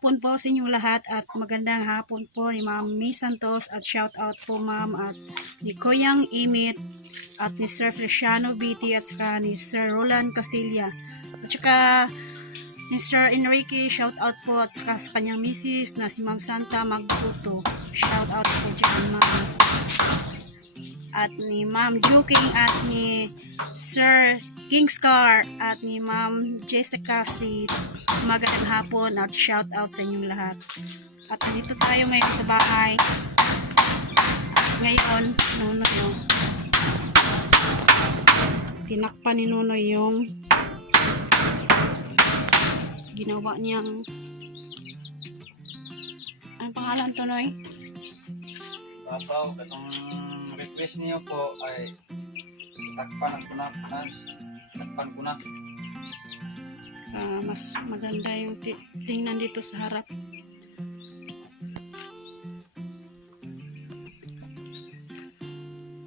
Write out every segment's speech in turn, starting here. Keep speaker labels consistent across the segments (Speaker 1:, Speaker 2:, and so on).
Speaker 1: hapon po sa inyong lahat at magandang hapon po ni Ma'am May Santos at shout out po Ma'am at ni Koyang Imit at ni Sir Feliciano Biti at saka ni Sir Roland Casilla at saka ni Sir Enrique shout out po at saka sa kanyang misis na si Ma'am Santa Magtuto. Shout out po dyan Ma'am. At ni Ma'am Juking at ni Sir Kingscar at ni Ma'am Jessica si magandang hapon at shout out sa inyong lahat. At dito tayo ngayon sa bahay. Ngayon, Nunoy yung tinakpan ni Nunoy yung ginawa niyang anong pangalan to, Noy?
Speaker 2: Babaw, katong request niyo po ay takpan na, na takpan ko
Speaker 1: Ah, mas maganda yung ti- tingnan dito sa harap.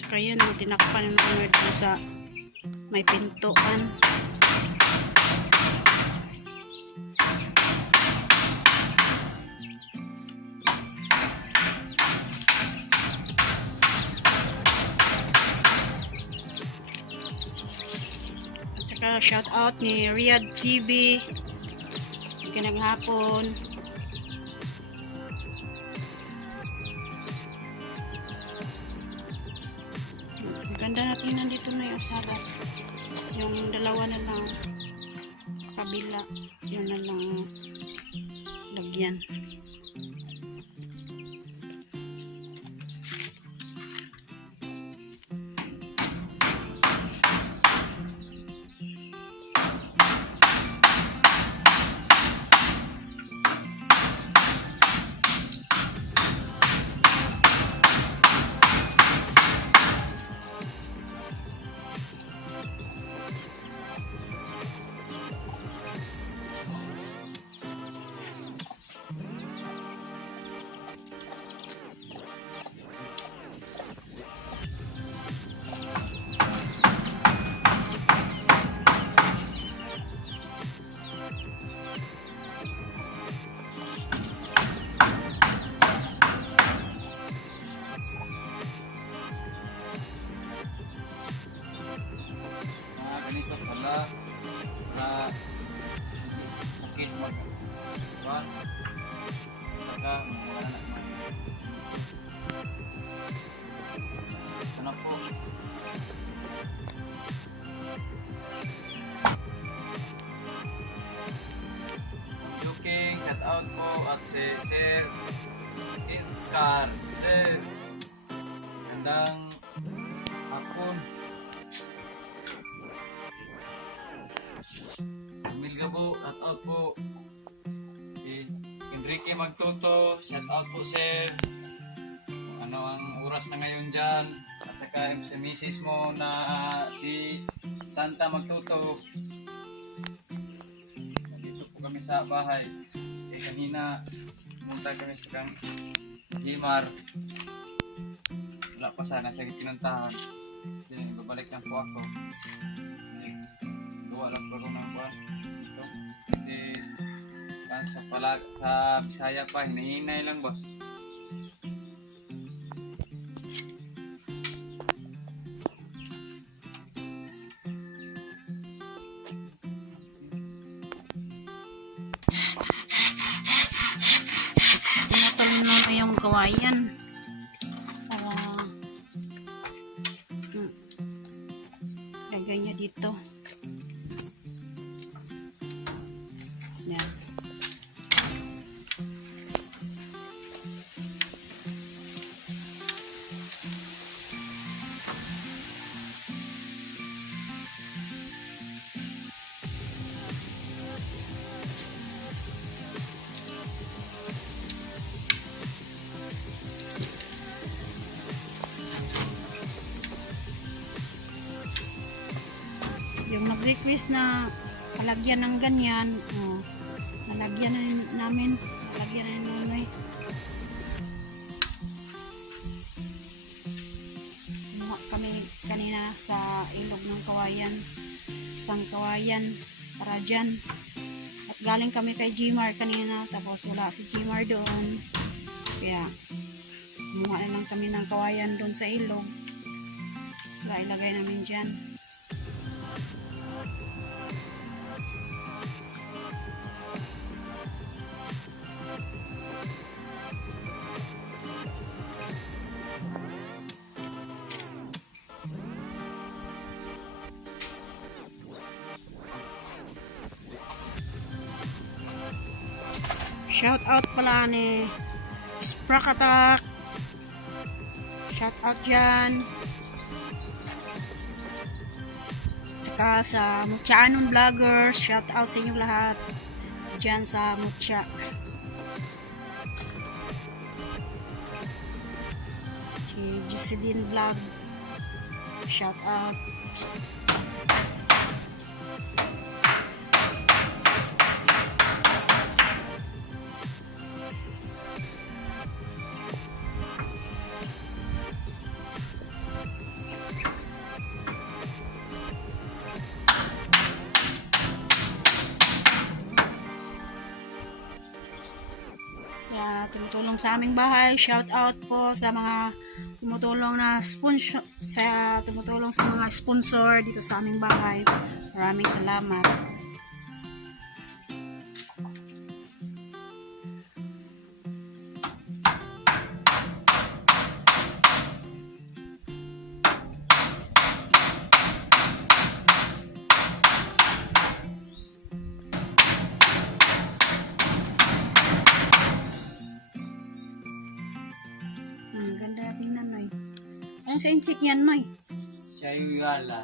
Speaker 1: Tsaka yung tinakpan ng mga sa may pintuan. Saka shout out ni Riyadh TV. Ganang hapon. Maganda na tingnan dito na yung sarap. Yung dalawa na lang kabila. Yun na lang lagyan.
Speaker 2: At si Sir Scar. Sir, gandang hapon. Emilga po, shout out po. Si Enrique Magtuto, shout out po sir. Ano ang oras na ngayon dyan. At saka si misis mo na si Santa Magtuto. Nandito po kami sa bahay. Eh kanina, pumunta kami sa kang Himar. Wala pa sana sa pinuntahan. Kasi babalik lang po ako. Gawa lang po ng buwan. Kasi ah, sa palag sa Bisaya pa, hinahinay lang ba?
Speaker 1: Yung nag-request na palagyan ng ganyan, oh, nalagyan na namin, nalagyan na rin nanay. Kumuha kami kanina sa ilog ng kawayan. Isang kawayan para dyan. At galing kami kay Gmar kanina tapos wala si Gmar doon. Kaya kumuha na lang kami ng kawayan doon sa ilog. Kaya ilagay namin dyan. Pala ni Sprak Attack. Shout out dyan. Saka sa Muchanon Vloggers. Shout out sa inyong lahat. Dyan sa Mucha. Si Jocelyn Vlog. Shout out. Aming bahay. Shout out po sa mga tumutulong na sponsor sa tumutulong sa mga sponsor dito sa aming bahay. Maraming salamat. Insik yan, Noy?
Speaker 2: Siya yung yala.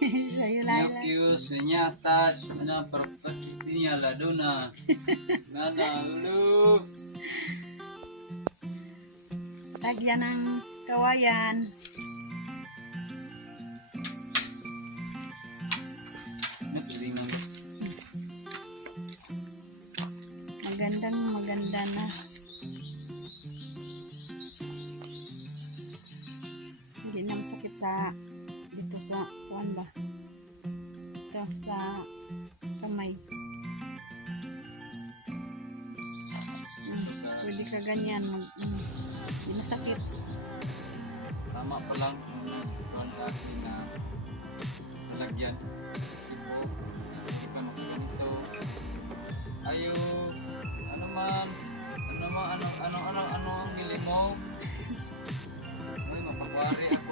Speaker 1: Sa'yo, Laila.
Speaker 2: Yok yus, senyata, mana perpetistinya la dona. Nana, lu.
Speaker 1: Lagyan ng kawayan. Magandang maganda na. Sa dito sa kuan ba? Ito sa kamay. Hmm, pwede ka ganyan. Mag, hmm, hindi masakit.
Speaker 2: Tama pa lang sa akin na lagyan. Kasi po, hindi ka makaganito. Ayo, ano man, ano man, ano, ano, ano, ano ang bili mo? Uy, mapagwari ako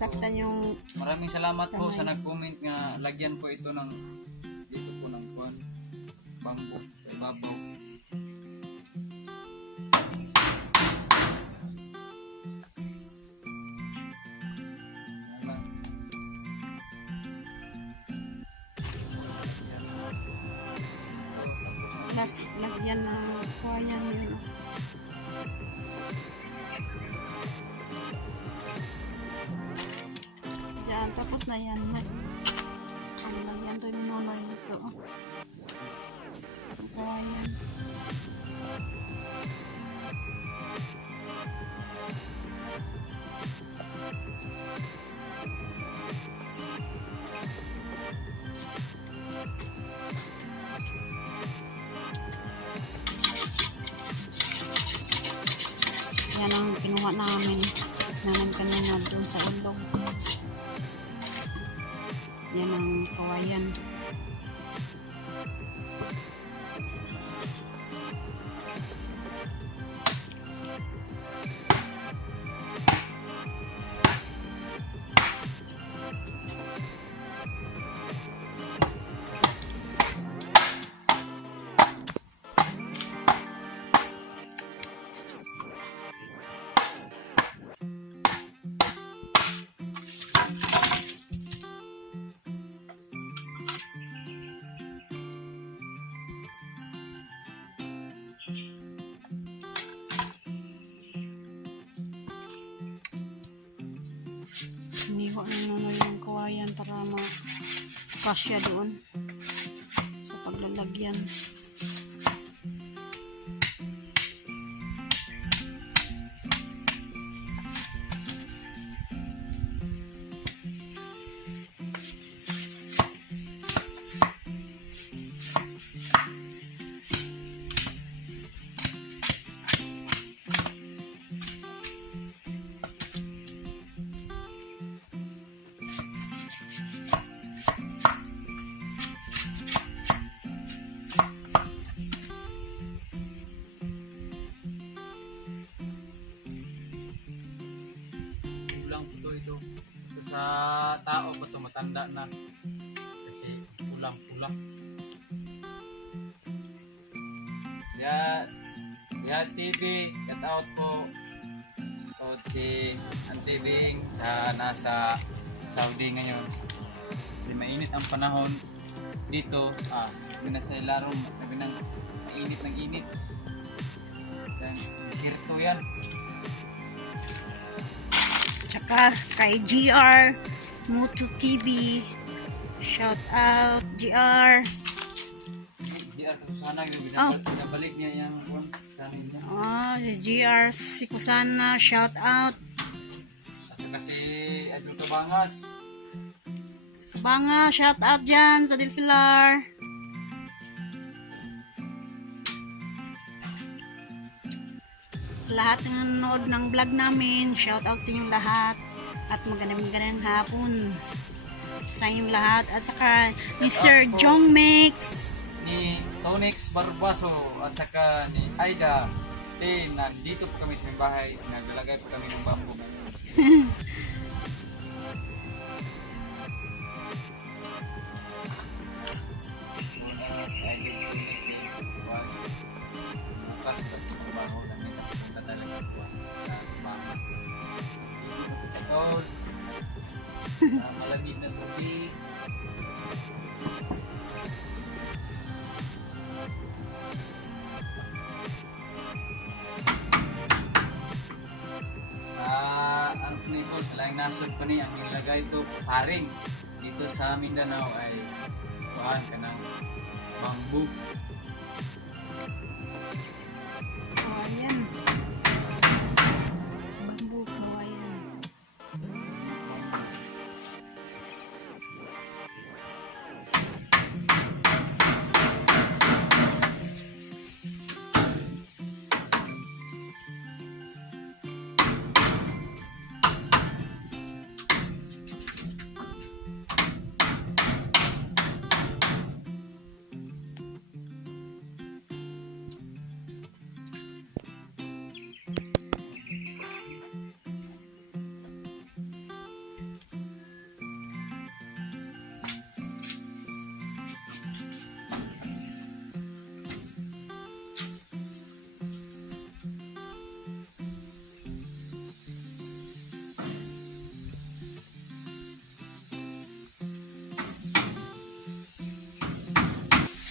Speaker 1: Masaktan yung
Speaker 2: Maraming salamat po sa nag-comment nga lagyan po ito ng dito po ng kuan bamboo sa
Speaker 1: na yan. May, ano lang yan doon yung nonoy nito. Kawayan. Yan ang kinuha namin. Namin kanina doon sa ulog. Yan ang kawayan. Makasya doon
Speaker 2: matanda na kasi ulang-ulang. Ya, ya TV, cut out po. O si Auntie Bing sa nasa Saudi ngayon. Kasi mainit ang panahon dito. Ah, pinasa laro, sabi ng mainit ng init. Yan, sirto yan.
Speaker 1: Tsaka kay GR Mutu TV. Shout out GR.
Speaker 2: Ako sana yung
Speaker 1: Oh.
Speaker 2: binabalik, niya yung
Speaker 1: si GR si Kusana, shout out.
Speaker 2: At saka si Adjo Tabangas.
Speaker 1: Banga, shout out dyan sa Dilfilar. Sa lahat ng nanonood ng vlog namin, shout out sa inyong lahat. At magandang magandang hapon sa inyong lahat. At saka ni Sir
Speaker 2: out po.
Speaker 1: Jong Mix.
Speaker 2: ni Tonix Barbaso at saka ni Aida eh nandito po kami sa bahay naglalagay po kami ng bamboo sa malamig na tubig Ah, ang pinipol sa laing nasod pa ni ang ilagay ito paring dito sa Mindanao ay kuhaan ka ng bamboo.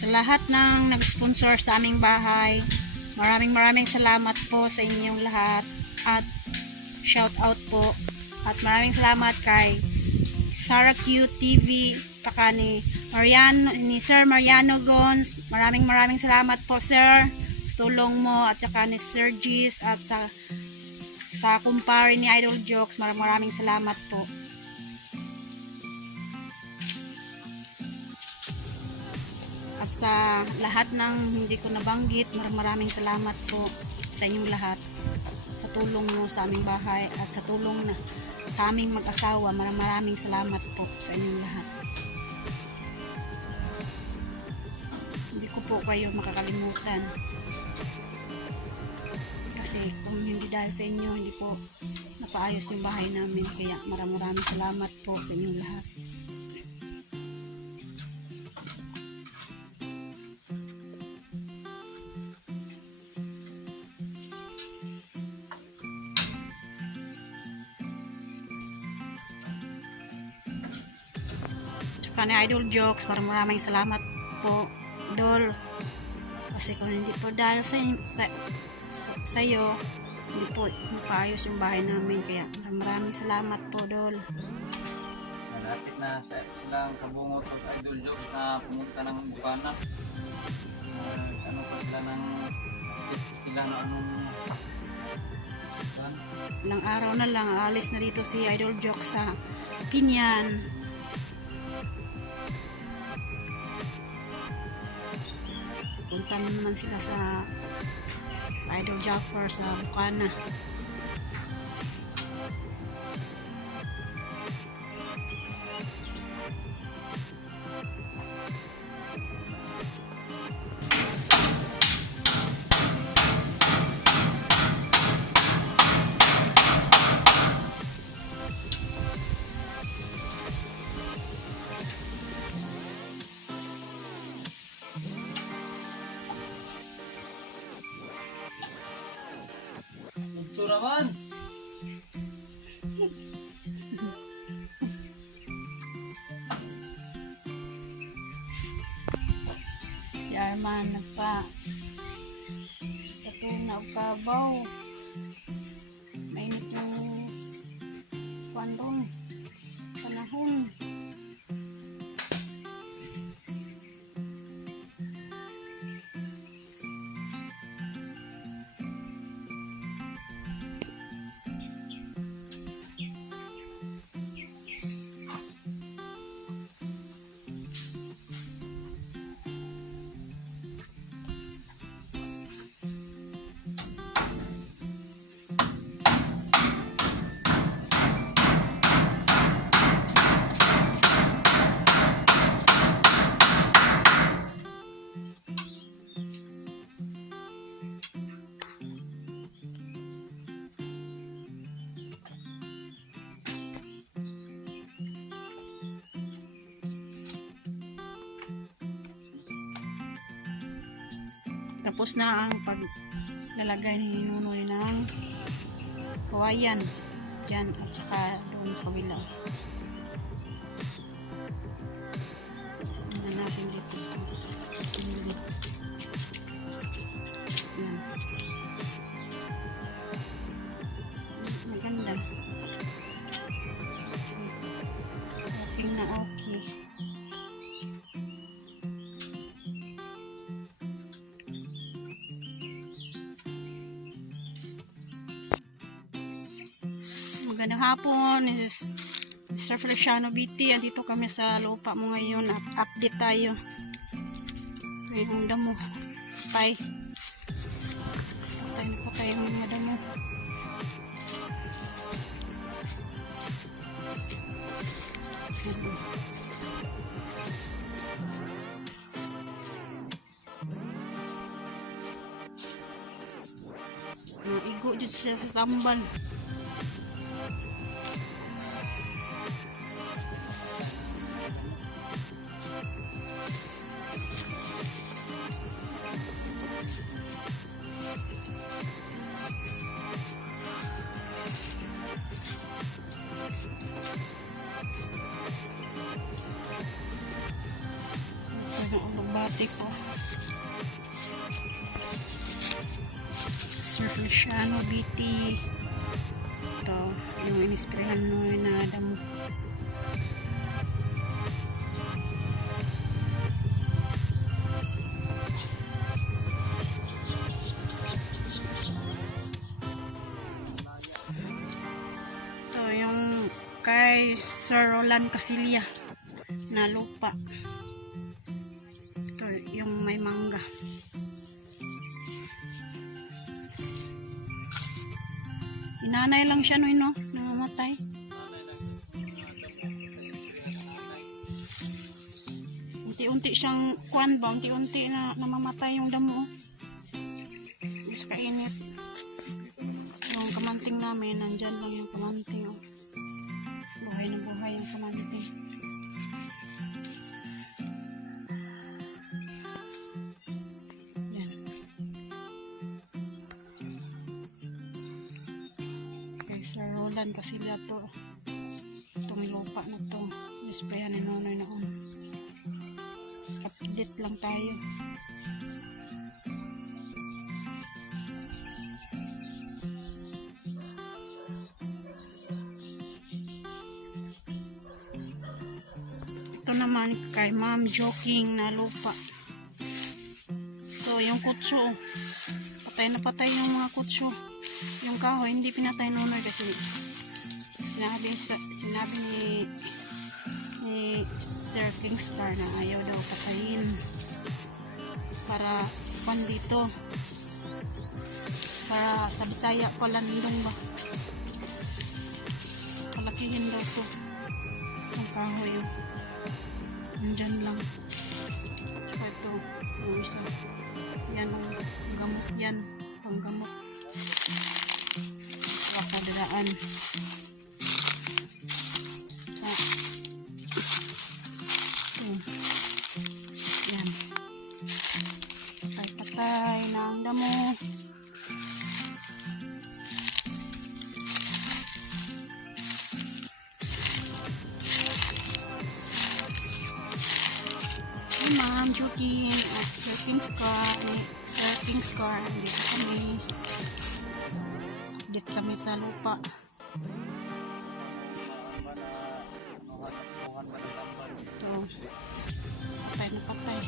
Speaker 1: Lahat ng nag-sponsor sa aming bahay, maraming maraming salamat po sa inyong lahat at shout out po. At maraming salamat kay Sarah Q TV saka ni Mariano ni Sir Mariano Gons. Maraming maraming salamat po sir. Sa tulong mo at saka ni Sir Gis at sa sa kumpare ni Idol Jokes maraming maraming salamat po sa lahat ng hindi ko nabanggit, mar- maraming salamat po sa inyong lahat. Sa tulong mo sa aming bahay at sa tulong na sa aming mag-asawa, mar- maraming salamat po sa inyong lahat. Hindi ko po kayo makakalimutan. Kasi kung hindi dahil sa inyo, hindi po napaayos yung bahay namin. Kaya maraming salamat po sa inyong lahat. Ni Idol Jokes, maraming maraming salamat po, Dol. Kasi kung hindi po dahil sa, sa, sa, sa'yo, hindi po mapaayos yung bahay namin. Kaya maraming maraming salamat po, Dol.
Speaker 2: Malapit na sa silang kabungot ng Idol Jokes na pumunta ng Bukana. Uh, ano pa sila ng isip sila na anong ano,
Speaker 1: Ilang araw na lang, alis na dito si Idol Jokes sa Pinyan. Punta na naman sila sa Idol Jaffer sa Bukana. Tapos na ang paglalagay ni Nunoy ng kawayan. Diyan at saka doon sa kabila. Magandang hapon, is Mr. Feliciano BT. Andito kami sa lupa mo ngayon at update tayo. Yung damo. Patay. Patay na patay yung mga damo. Naigo dyan siya sa tambal. Feliciano BT. Ito, yung inisprehan mo na damo. Ito yung kay Sir Roland Casilia na lupa. Ito yung may mangga. Inanay lang siya no, no? Namamatay. Unti-unti siyang kwan ba? Unti-unti na namamatay yung damo. Mas kainit. Yung kamanting namin, nandyan lang yung kamanting. Oh. Buhay na buhay yung kamanting. Kasi to itong lupa na to. Nisprayan ni Nonoy noon. Update lang tayo. Ito naman kay Ma'am Joking na lupa. Ito yung kutso. Patay na patay yung mga kutso. Yung kahoy hindi pinatay Nonoy kasi sinabi, sinabi ni ni Sir Kingstar na ayaw daw patayin para pan dito. Para sa Bisaya palandong ba? Palakihin daw to. Ang kahoy oh. nandyan lang. Tsaka ito isa yan ang gamot yan. Panggamot wakadaan Ah. King's Car, ni Sir King's Car. Dito kami. Dito kami sa lupa. Ito. Patay na patay.